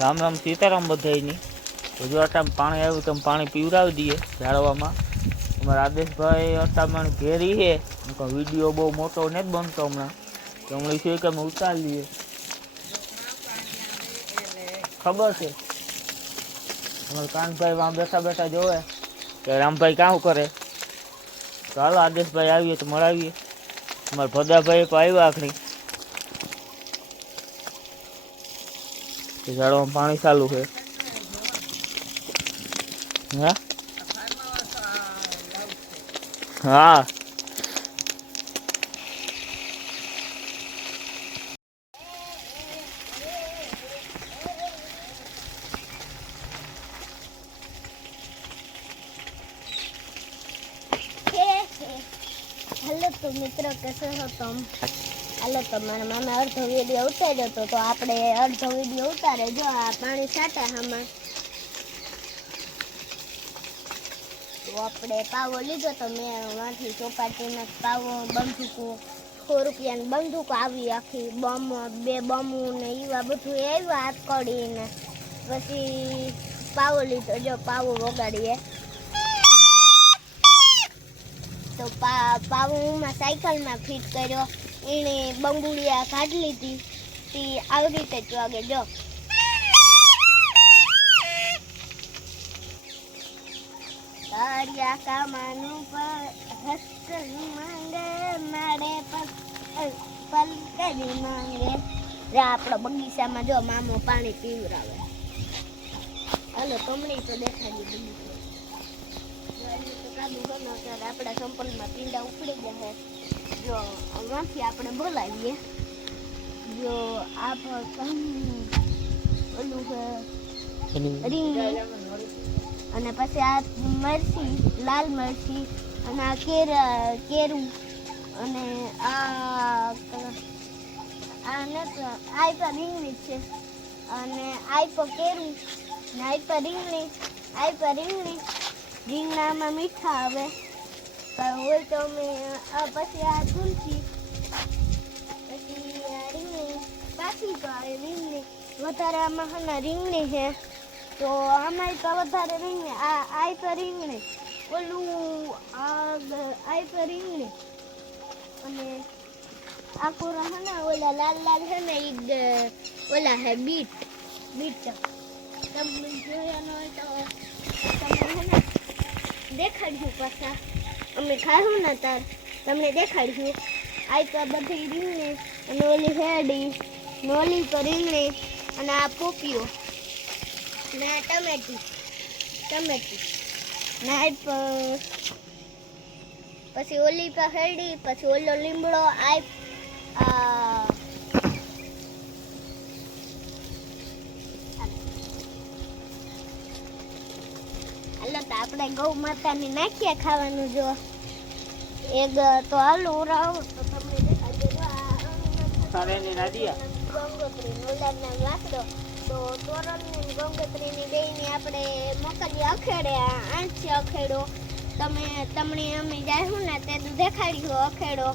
રામ રામ સીતારામ બધાયની. હજુ અટામ પાણી આવ્યું તો પાણી પીવડાવી દઈએ ઝાડવામાં. અમારા આદેશભાઈ અટામણ ઘેરી છે. વિડીયો બહુ મોટો નથી બનતો હમણાં, તો હમણાં શું કે અમે ઉતારી લઈએ. ખબર છે અમારા કાનભાઈ વાં બેઠા બેઠા જોવે કે રામભાઈ કામ કરે. તો હાલો આદેશભાઈ આવીએ તો મળાવીએ. અમારા ભદાભાઈ તો આવ્યા આખરી. ઝાડવામાં પાણી ચાલુ છે. હા હા हेलो तो मित्रों, कैसे हो तुम? हेलो तो मारा मामा अर्धो वीडियो उतार्यो तो આપણે અડધો વિડીયો ઉતારે. જો આ પાણી છાંટા આમાં તો આપણે પાવો લીધો તો મેં વાંથી ચોપાટીમાં પાવો બંદૂકો 100 રૂપિયાની બંદૂક આવી આખી બમ 2 બમુ ને એવા બધું આવ્યા હાથ કડીને. પછી પાવો લીધો. જો પાવો વગાડીએ તો પાવમાં સાયકલમાં ફિટ કર્યો. એને બંગુડિયા કાઢી લીધી. તે આવી રીતે જ વાગે. જો તારિયા કામાનું પર હસ્તરી માંગે મારે પલકરી માંગે. આપણો બગીચામાં જો મામો પાણી પીવરાવે. હાલો તમને તો દેખાડી બગીચો. આપણા સંપલમાં પીંડા ઉપડી ગયા. જો આમાંથી આપણે બોલાવીએ. જો આ ઓલું છે રીંગણી, અને પછી આ મરચી, લાલ મરચી, અને આ કેરું, અને આ પર રીંગણી છે, અને આ પર કેરું, ને આ પર રીંગણી, આ પર રીંગણી. રીંગણામાં મીઠા આવે હોય તો અમે પછી આ તુલસી, પછી રીંગણી પાછી તો આવે રીંગણી. વધારે આમાં હના રીંગણી છે તો આમાં તો વધારે રીંગણી. આ તો રીંગણી, ઓલું આ તો રીંગણી, અને આ કોરા હના ઓલા લાલ લાલ છે ને એ ઓલા હે બીટ. તમે જોયા ન હોય તો તમે હે ને દેખાડ્યું. પાછા અમે ખાવું ને તાર તમને દેખાડ્યું. આ તો બધી રીંગણી, અને ઓલી હેડી, ને ઓલી તો રીંગણી, અને આ પોપીઓ, ને આ ટમેટી, ને આ પછી ઓલી પર હેડી, પછી ઓલો લીમડો. હાલો તો આપણે ગૌ માતાની નાખીએ ખાવાનું. જો એક તો હાલો ઉરાવ તો તમને દેખાડજો. ગંગોત્રી નોલાના લાકડો તો તોરણની ગંગોત્રીની બેયની આપણે મોકલી અખેડે. આંચે અખેડો તમને અમે જાયું ને તે દેખાડ્યું અખેડો.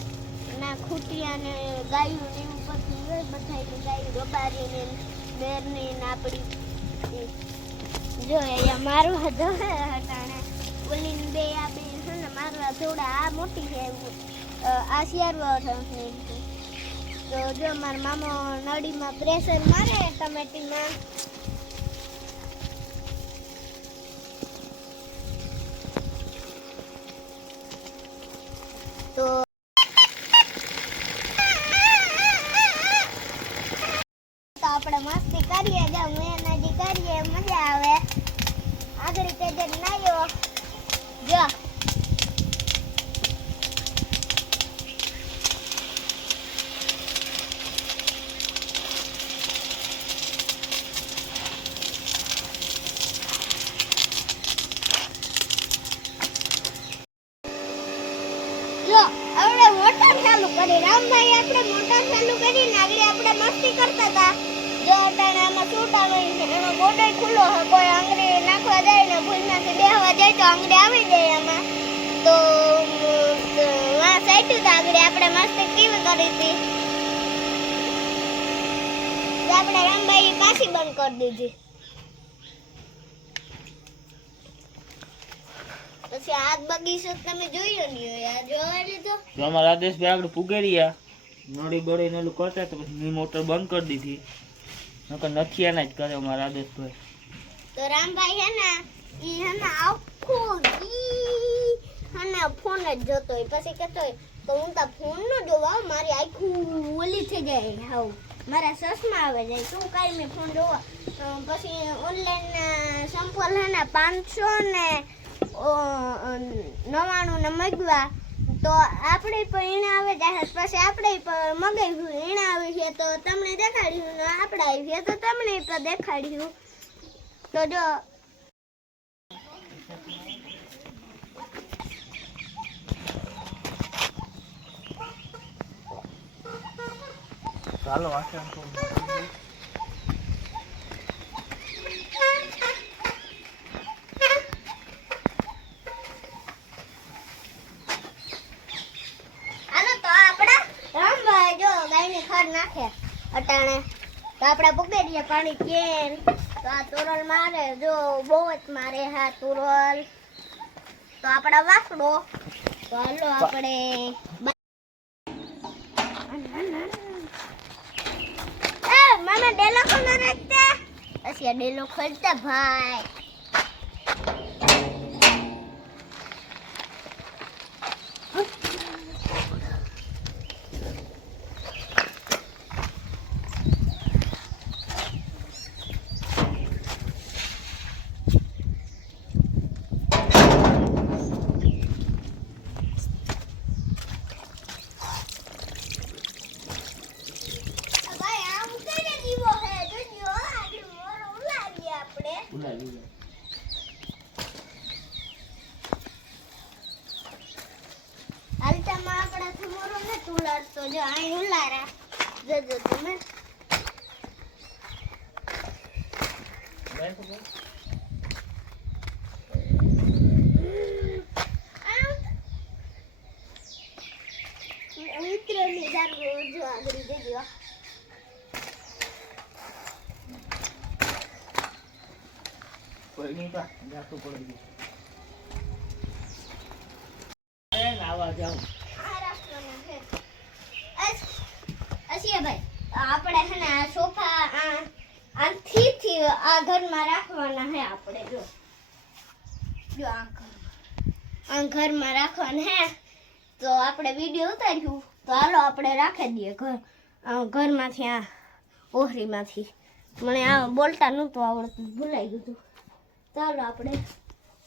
ના ખૂટિયા ને ગાયું ને એવું બધું હોય. બધાની ગાયું રબારીને બેરની ને આપણી. જો અહીંયા મારવા જો હટાણે ઓલી બે આ બે છે ને મારવા થોડા. આ મોટી છે આ શિયારવા છે. તો જો મારા મામો નળીમાં પ્રેશર મારે ટમેટીમાં. તો આપણે મસ્તી કરીએ. જો મહેનત કરીએ, મજા આવે. આગળ કે જે નાયો જો આપણે મોટર ચાલુ કરી. રામભાઈ આપણે મોટર ચાલુ કરીને આગળ આપણે મસ્તી કરતા હતા. જો અટાણે આમાં છૂટાનું એનો બોર્ડર ખુલ્લો હોય. કોઈ આંગળી નાખવા જાય ને ભૂલમાંથી બેહવા જાય તો આંગળી આવી જાય એમાં. તો આ સાઈડ તો આગળ આપણે મસ્તી કેવી કરી હતી. આપણે રામભાઈ પાછી બંધ કરી દીધી. પછી આ બગીચો તમે જોયો નહીં હોય, આ જોવા લીધો. તો અમારા આદેશભાઈ આગળ પૂગે રહ્યા નળી બળી ને ઓલું કરતા તો પછી મોટર બંધ કરી દીધી. નકર નથી આના જ કરે અમારા આદેશભાઈ. તો રામભાઈ હે ને ઈ હે ને આખું ઈ હે ને ફોન જ જોતો હોય. પછી કહેતો હોય તો હું તો ફોન નો જોવા, મારી આખું ઓલી થઈ જાય, હાવ મારા ચશ્મા આવે જાય, શું કાંઈ મેં ફોન જોવા. પછી ઓનલાઈન સંપલ હે ને 500 ને 99 ને મગવા તો આપણે પણ એને આવે જાય. પછી આપણે પણ મગાવ્યું એને આવી છે તો તમને દેખાડ્યું, ને આપણે આવી છે તો તમને પણ દેખાડ્યું. તો જો ચાલો વાસણ નાખે અટાણે તો આપણે પકડી દઈએ પાણી કેન. તો આ તુરલ મારે, જો બહુ જ મારે હા તુરલ. તો આપણા વાસડો તો હાલો આપણે મને ડેલો ખોલો રાખતા. પછી આ ડેલો ખોલતા ભાઈ. હાલતામાં આપણા થમોરો ને તુલાડતો જો અહીં ઉલારા જોજો તમે. ઉતરેલી દારૂ જો આગળ દેજો. કોઈ નહીં પા જાતું પડી ગયું. આવા જાવ ભાઈ આપણે હે ને આ સોફા આથી આ ઘરમાં રાખવાના હે. આપણે જો આ ઘરમાં રાખવાના હે. તો આપણે વિડીયો ઉતાર્યું તો હાલો આપણે રાખી દઈએ ઘરમાંથી આ ઓહરીમાંથી. મને આ બોલતા નહોતું આવડતું, ભૂલાઈ ગયું. ચાલો આપણે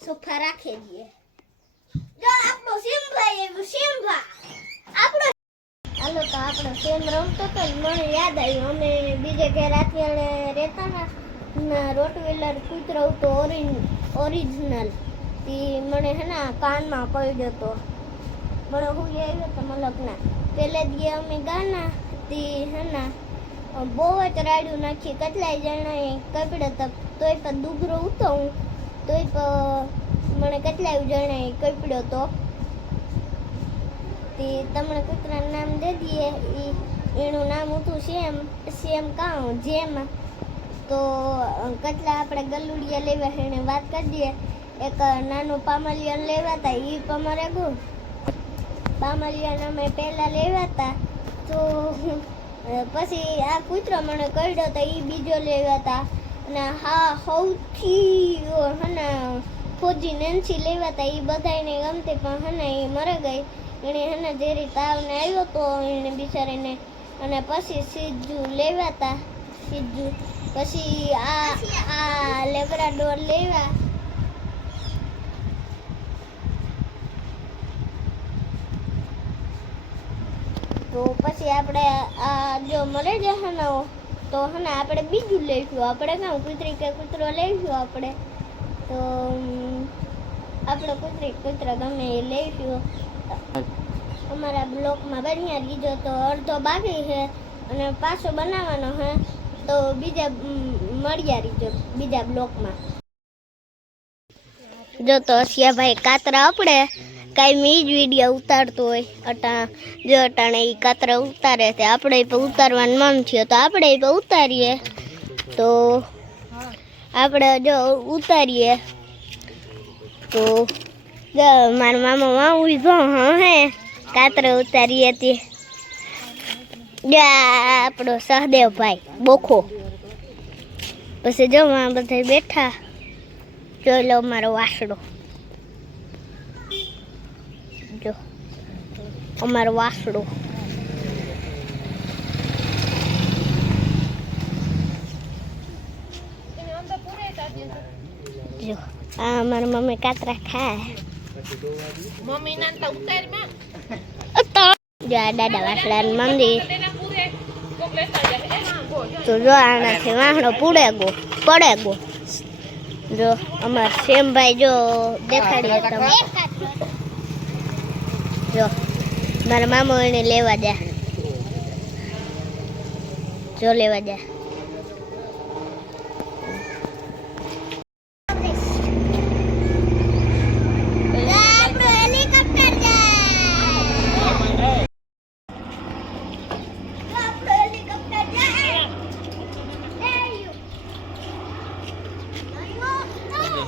સોફા રાખી દઈએ. જો આપણો સિમ્ભાઈ એવું સિમ્ભા આપણો. હાલો તો આપણો સેમ રમતો તો મને યાદ આવ્યું, અમે બીજે ઘેર અત્યારે રહેતા ને રોટવેલર કૂતરો હતો ઓરિજિનલ. તે મને હે ને કાનમાં પડ્યો હતો. મને હું આવ્યો તો મલકના પહેલે દી અમે ગાના તે હે ને બહુ જ રાડ્યું નાખી. કેટલાય જણાએ કપડ્યો તો તોય પણ દુગરો ઉતો હું તોય પણ મને કેટલાય જણાએ કપડ્યો તો. તે તમને કૂતરાનું નામ દે દઈએ. એનું નામ હતું સેમ કાઉ જેમ. તો કેટલા આપણે ગલુડિયા લેવા એને વાત કરી દઈએ. એક નાનું પામલિયન લેવા હતા, એ પણ મરે ગયું. પામલિયન અમે પહેલાં લેવા હતા તો પછી આ કૂતરો મને કરડ્યો તો એ બીજો લેવા હતા. અને હા સૌથી હને ફોજી નેન્સી લેવા હતા, એ બધાને ગમતી પણ હને એ મરી ગઈ. એને હને જેરી તાવને આવ્યો તો એને બિચારીને. અને પછી સીજુ લેવા હતા સીજુ. પછી આ લેબ્રાડોર લેવા. તો પછી આપણે આ જો મળે જશે ને તો હને આપણે બીજું લઈશું. આપણે કાં કૂતરી કે કૂતરો લઈશું આપણે. તો આપણે કૂતરા ગમે એ લઈશું. અમારા બ્લોકમાં બન્યા બીજો તો અડધો બાકી છે અને પાછો બનાવવાનો છે. તો બીજા મળ્યા રીજો બીજા બ્લોકમાં. જો તો અસિયાભાઈ કાતરા આપણે કાંઈ જ વિડીયો ઉતારતો હોય જો અટાણે એ કાતરા ઉતારે છે. આપણે પણ ઉતારવાનું મન થયો તો આપણે પણ ઉતારીએ. તો આપણે જો ઉતારીએ તો જો મારા મામા વાવું લીધો હે કાતરે ઉતારીએ તે જો આપણો સહદેવભાઈ બોખો પછી જો બધા બેઠા જોઈ લો મારો વાસડો જો અમારો વાસડો જો આ મારી મમ્મી કાતરા ખાય મમ્મી ના તો ઉતારી માં જો આ દાદા વાસડાનું મંદિર તો જો આનાથી વાહણો પડે ગો જો અમાર શ્યામભાઈ જો દેખાડીએ તમે જો મારા મામા એને લેવા જાય જો લેવા જાય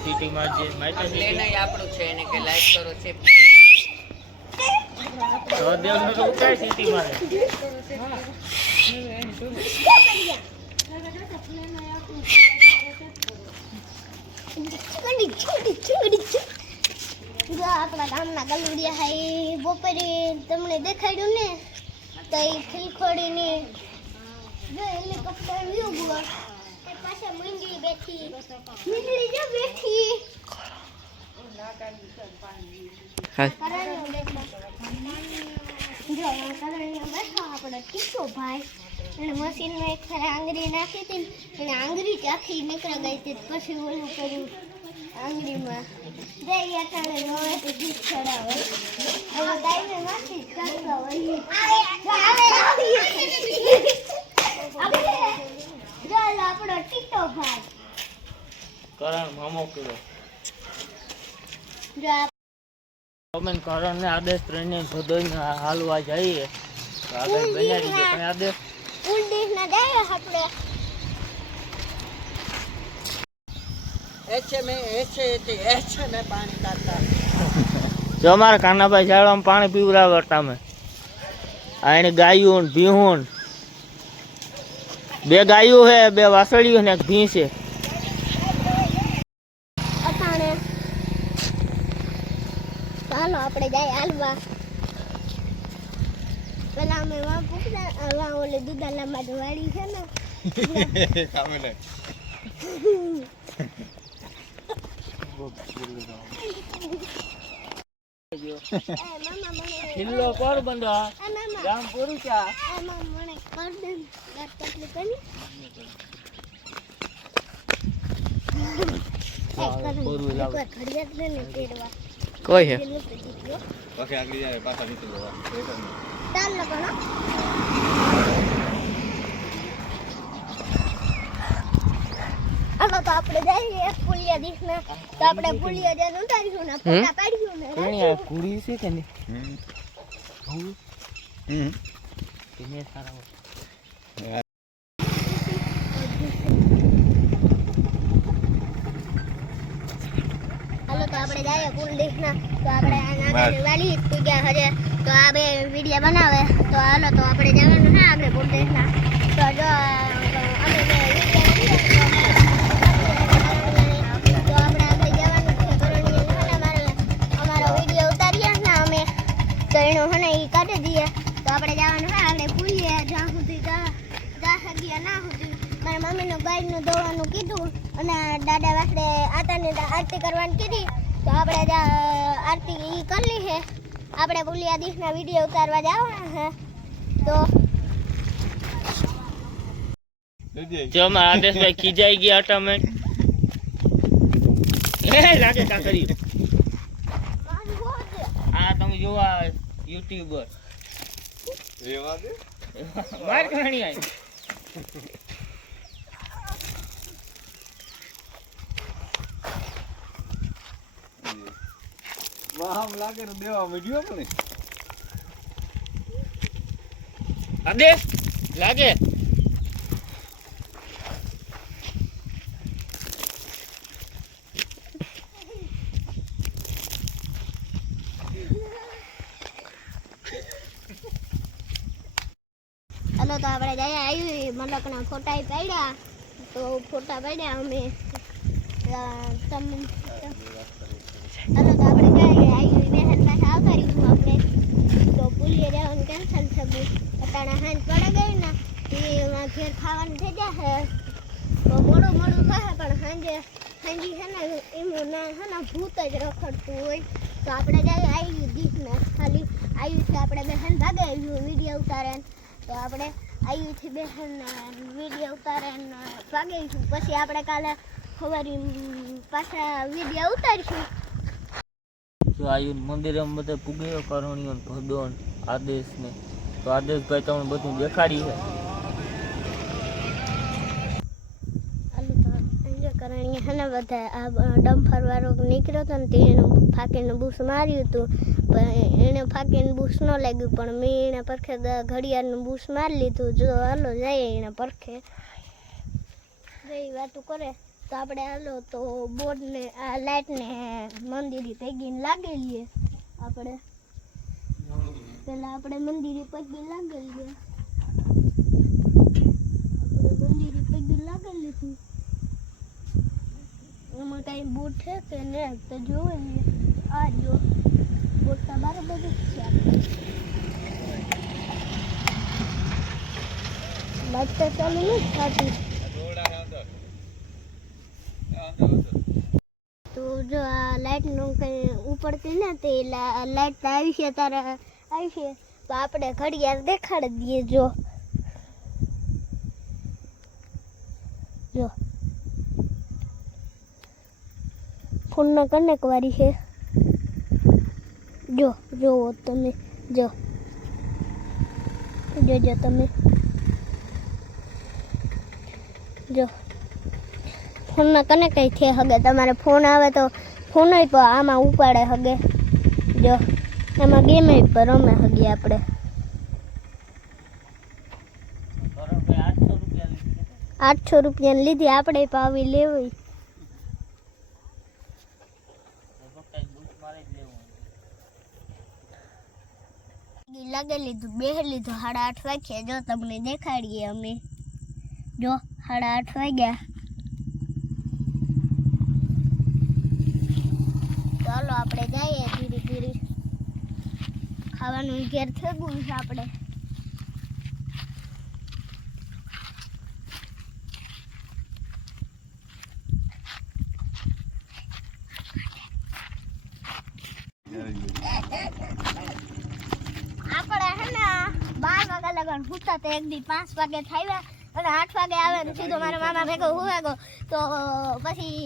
સિટી માં જે માઈટા પ્લેન આપણું છે એને કે લાઈક કરો છે સહદેવ નું તો ઉતાય સિટી માં જો આપણા ગામના ગલુડિયા હાઈ બપોરે તમને દેખાડ્યું ને તો એ ખીલખોડીને જો હેલિકોપ્ટર વ્યૂ ગયો એ પાછા મીંડળી બેઠી મીંડળી જો બેઠી કરણીઓ બેઠો આપણે ટીકો ભાઈ અને મશીનમાં એક ફેર આંગળી નાખી હતી અને આંગળી જ આખી નીકળી ગઈ હતી પછી ઓલું કર્યું આંગળીમાં જઈ અટાણે નવેથી ગીત ચડાવે હવે ગાયને નાખી કરતા હોય ચાલ આપણો ટીટો ભાઈ કરણ મામો કીધો જો અમે કરણ ને આદેશ ટ્રેને ભદોઈને હાલવા જઈએ તો આગળ બનાવી દે પણ આદેશ ઉલડી ના જાય આપણે એચે મેં પાણી કાઢતા જો અમારા કાનાભાઈ ઝાડવામાં પાણી પીવડાવે તમે આ એની ગાયું ને ભીહું ને બે ગાયું છે બે વાસળીયું ને એક ભીં છે અટાણે ચાલો આપણે જાય હાલવા પેલા અમે વાં પૂછતા વાં ઓલે દુધાલામાં જ વાડી છે ને કિલ્લો પોરબંદર ગામ પૂરું ચા કોઈ હે પછી આગળ જાય પાછા નીકળવા તો આપણે જઈએ પુલિયા દીખના તો આપણે પુલિયા જઈને ઉતારીશું ને ફોટા પાડીશું ને કુડી છે કે નહીં તેને સારા હાલો તો આપણે જઈએ પુલ દીખના તો આપણે નાની વાલી પૂજા હજે તો આ બે વિડીયો બનાવે તો હાલો તો આપણે જવાનું હા આપણે પુલ દીખના તો જો અમે કાઢી દઈએ તો આપણે જવાનું હા આપણે ભૂલીએ જ્યાં સુધી જા સગીએ ના સુધી મારા મમ્મીનું ગાયનું ધોવાનું કીધું અને દાદા વાસડે આતાની આરતી કરવાની કીધી તો આપણે આરતી ઈ કરી છે આપણે ભૂલિયા દીસના વિડીયો ઉતારવા જવાના છે તો જો માં આદેશભાઈ ખીજાઈ ગયા ઓટોમેટ એ લાગે કાકરી આ તમે જોવા યુટ્યુબર એ વાગે માર કહાણી આઈ વાહમ લાગે તો દેવા વિડિયો પણ આદેશ લાગે તો આપણે જઈએ આવી મલકના ફોટા પાડ્યા તો ફોટા પાડ્યા અમે તમે હાલો તો આપણે જઈએ આવી બહેન પાસે આવતા રહીશું આપણે તો ભૂલીએ રહેવાનું કેન્સલ થયું અટાણા હાંજ પડે ગઈ ને એમાં ઘેર ખાવાનું થઈ જશે તો મોડું થશે પણ સાંજી છે ને એનું ના છે ને ભૂત જ રખડતું હોય તો આપણે જઈએ આવી દીકને ખાલી આવ્યું છે આપણે બહેન ભાગે આવ્યું વિડીયો ઉતારે તો આપણે આવ્યુંથી બહેન વિડીયો ઉતારે ભાગીશું પછી આપણે કાલે સવારે પાછા વિડીયો ઉતારીશું જો આયુ મંદિરે બધે પૂગ્યો કરણીઓ ભદોન આદેશને તો આદેશભાઈ તમને બધું દેખાડ્યું છે કરણીએ છે ને બધા આ ડમ્ફર વાળો નીકળ્યો હતો ને તેનું ફાંકીને બૂસ માર્યું હતું પણ એણે ફાંકીને બૂસ ન લાગ્યું પણ મેં એના પરખે ઘડિયાળનું બૂસ મારી લીધું જો હાલો જાય એના પરખે જઈ વાતું કરે તો આપણે હાલો તો બોર્ડને આ લાઇટને મંદિરે ભેગીને લાગેલીએ આપણે પહેલાં આપણે મંદિરે પગી લાગેલીએ લાગેલી એમાં કાંઈ બોટ છે કે નહીં તો જોઈએ આ જો બોટ તો બરાબર જ છે બાદ તો ચાલુ નથી થતી તો જો આ લાઇટનું કંઈ ઉપડતી ને તે લાઇટ આવી છે તારે આવી છે તો આપણે ઘડિયાળ દેખાડી દઈએ જો ફોનનો કનેક્ટ વાળી છે જોવો તમે જોજો તમે જો ફોનના કનેક્ટ થઈ હગે તમારે ફોન આવે તો ફોન પર આમાં ઉપાડે હગે જો આમાં ગેમ પર રમે હગી આપણે 800 રૂપિયાની લીધી આપણે પાવી લેવી લાગે લીધું બે લીધું 8:30 વાગ્યા જો તમને દેખાડીએ અમે જો 8:30 વાગ્યા ચાલો આપણે જઈએ ધીરે ધીરે ખાવાનું ઘેર થઈ ગયું છે આપણે પૂછતા તો એક દી 5 વાગે થયા અને 8 વાગે આવે ને સીધો મારા મામા ભેગો હુવા ગયો તો પછી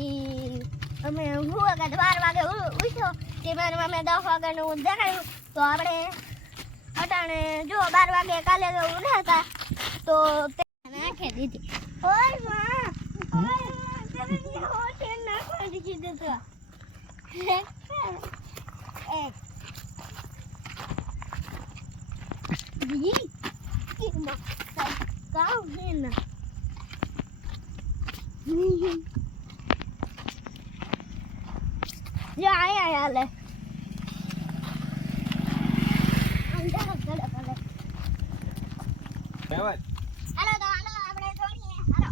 અમે હુવા ગયા 12 વાગે ઉઠ્યો તે મારા મામે 10 વાગ્યાનું દેખાયું તો આપણે અટાણે જો 12 વાગે કાલે ઉઠ્યા હતા તો નાખી દીધી ઓય માં તમે હોટે નાખી દીધી તો જી Kau hina. Ya le. Anda kada. કહેવાય હાલો આપણે જોડીએ હાલો.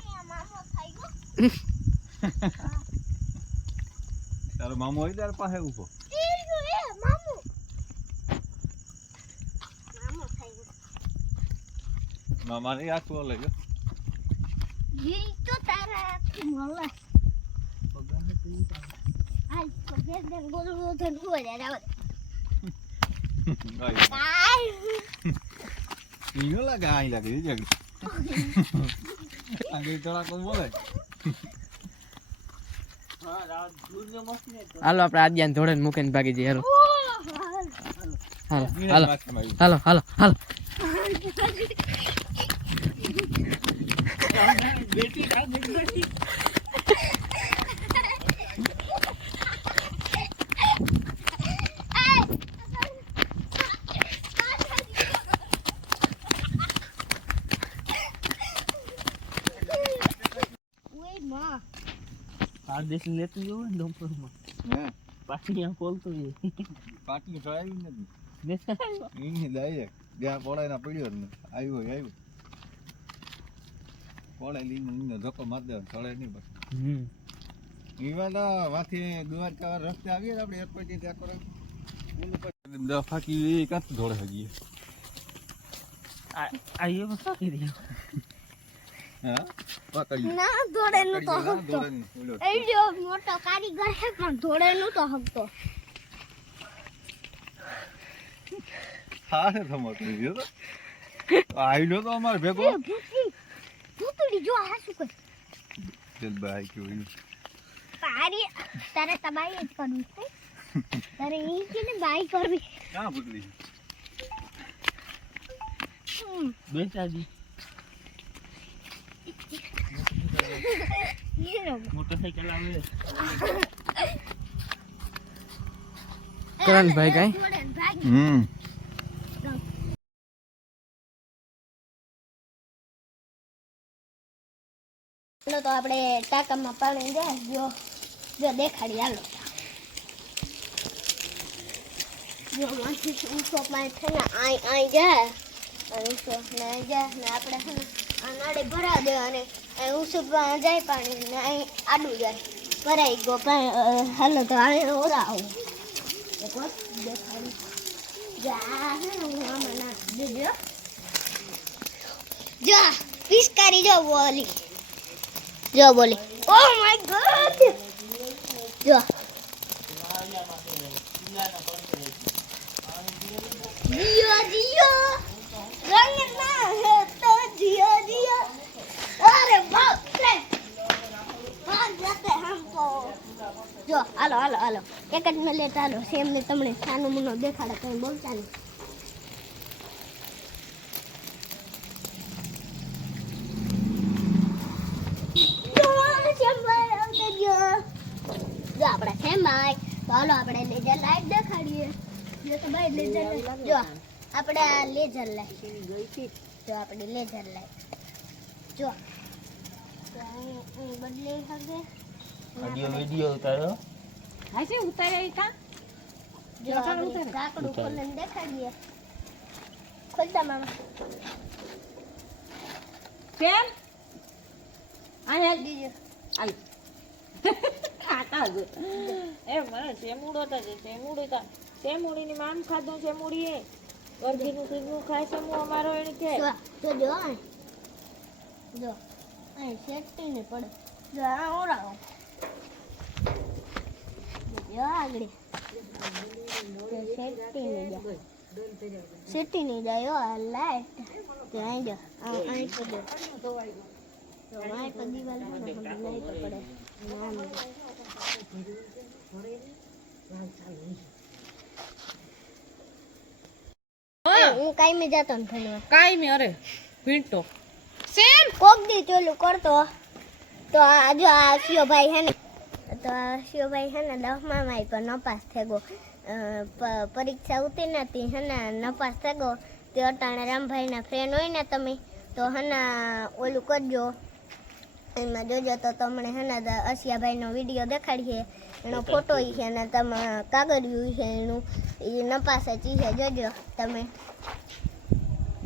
એ મામો થઈ ગયો. તારો મામો હોય તાર પાસે ઉભો મામા ને આખું અલગ ઈ તો તારા મોલા આજ તો ગેસ બોલવો તો હોય યાર કાઈ ઈનો લાગે આઈ લાગે ઈ જગ આગે તોડા કોણ બોલે હા રાત દૂરને મસ્ત ને હાલો આપણે આદ્યાન ધોળે મૂકીને ભાગી જઈએ હાલો બેટી કા બેટી આદેશ લેતું જવું ને ડમ્પરમાં હે પાટી આ ખોલતો છે પાટી ચડાવી નથી ઈ ડાયરેક્ટ જ્યાં પોળાઈના પડ્યો જ ને આવ્યો પોળાઈ લઈને ધક્કો મારી દેવાનો ચડે નહીં બસ ઈવાના વાથી દ્વારકા રસ્તે આવીએ ને આપણે એરપોર્ટ ત્યાં કરે ફાકી એ કાંત ધોળે હજી આ એ મસ્ત કરી હા પકડી ના ધોળે નું તો હકતો ધોળે નહીં એ જો મોટો કારીગર હે પણ ધોળે નું તો હકતો હા સમજતો ગયો તો આઈલો તો અમાર ભેગો ભૂતડી જો આ શું કરે ચલ ભાઈ કેવું તારી તારે તબાઈ જ કરવી છે તારે ઈ કે ને બાઈ કરવી ક્યાં ભૂતલી બેસાજી ये लो મોટરસાઇકલ આવે કરણભાઈ કાંઈ? ચાલો તો આપણે ટાંકામાં પાણી જાય જો દેખાડી હાલો જો માંથી ઊંચો પાણી થઈને આઈ જાય અને ઊંચો ને આઈ જાય ને આપણે છે ને આ નાડે ભરા દે અને અહીં ઊંચું જાય પાણી ને અહીં આડું જાય ભરાઈ ગયો પાણી હાલો તો અહીં ઓરા આવું એક વખત દેખાડી જા હે ને હું આમાં નાખી દેજો જો પિચકારી જો બોલી જો બોલી ઓ માય ગોડ જો जियो जियो रंग ना है तो जियो जियो अरे बाप रे भाग जाते हमको जो हालो हालो हालो एक જ મિનિટ હાલો સેમ ને તમને સાનું મુનો દેખાડે કઈ બોલતા નહીં જો આપણે છે ભાઈ ચાલો આપણે લેઝર લાઈટ દેખાડીએ જો તો ભાઈ લેઝર જો આપણે આ લેઝર લાઈટ ગઈ છે જો આપણે લેઝર લાઈટ જો તો અહીં બદલી શકે વિડિયો ઉતાર્યો હાસી ઉતારે કા જો આપણે કાકડું ખોલીને દેખાડીએ ખોલતા મામા કેમ આ દીજો આઈ આટા જો એ મને સેમુડો તો છે સેમુડીની માન ખાધો સેમુડી એ વર્ગીનું કીધું ખાય સેમુ અમારો એને કે જો જો જો અહીં સેટી ને પડે જો આ ઓરાવો જો આગળ સેટી ને જાય આ લાઈટ તો અહીં જો અહીં પડે તો અહીં પર દીવાલ પર લાઈટ પડે નામ હું કાઈ જાતો ને ભણવા કાઈ મે અરે ભીંટો સેમ કોક દી ચોલું કરતો તો આ જો આ શિવભાઈ હે ને તો આ શિવભાઈ હે ને 10મા માં પણ નપાસ થયો પરીક્ષા ઉતી નથી હે ને નપાસ થયો તે અટાણે રામભાઈના ફ્રેન્ડ હોય ને તમે તો હે ઓલું કરજો એમાં જોજો તો તમને હે ને અસિયાભાઈનો વિડીયો દેખાડીએ એનો ફોટો છે ને તમે કાગળિયું છે એનું એ નપાસ જ છે જોજો તમે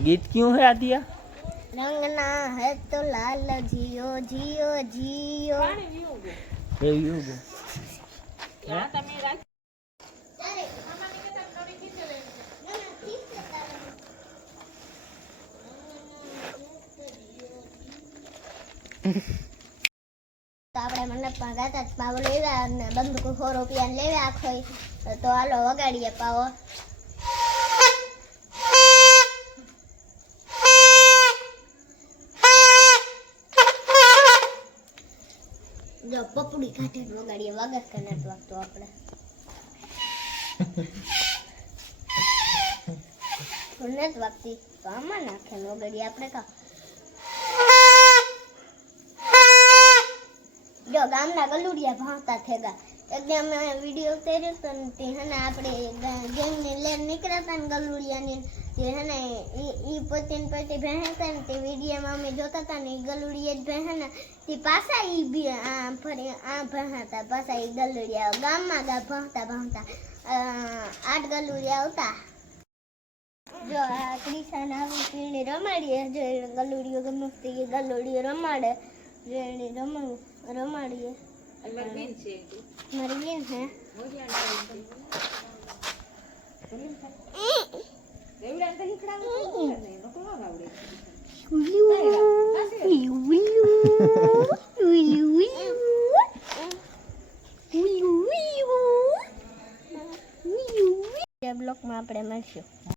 ગીત ક્યું હે આદિયા રંગના હે તો લાલ જીઓ જીઓ જીઓ એ યુ ગો યા તમે રાખ તો આપણે મંડપમાં ગાતા જ પાવો લેવા અને બંદૂકો 100 રૂપિયા લેવા આખો તો હાલો વગાડીએ પાવો જો પપડી કાઢે વગાડીએ વગર કને વાગતો આપણે નથી વાગતી તો આમાં નાખે વગાડીએ આપણે કા જો ગામના ગલુડિયા ભાવતા થેગા એકદમ વિડીયો ઉતાર્યો તો તે હને આપણે ગેંગની લેર નીકળ્યા હતા ને ગલુડિયાની તે હને ઈ પોતે ભેંસતા ને તે વિડીયોમાં અમે જોતા હતા ને ગલુડિયા જ ભેંસના તે પાછા ઈ બી આ ફરી આ ભેંસતા પાછા ઈ ગલુડિયા ગામમાં ભાવતા 8 ગલુડિયા હતા જો આ ક્રિશાને આવી પીણી રમાડીએ જો એને ગલુડીઓ ગમે તે ગલુડીઓ રમાડે જો એને રમાડીએ મારી બેન છે મારી બેન હે એવડા તો હીકડાવું ને નકો આવડે બ્લોકમાં આપણે મળશું.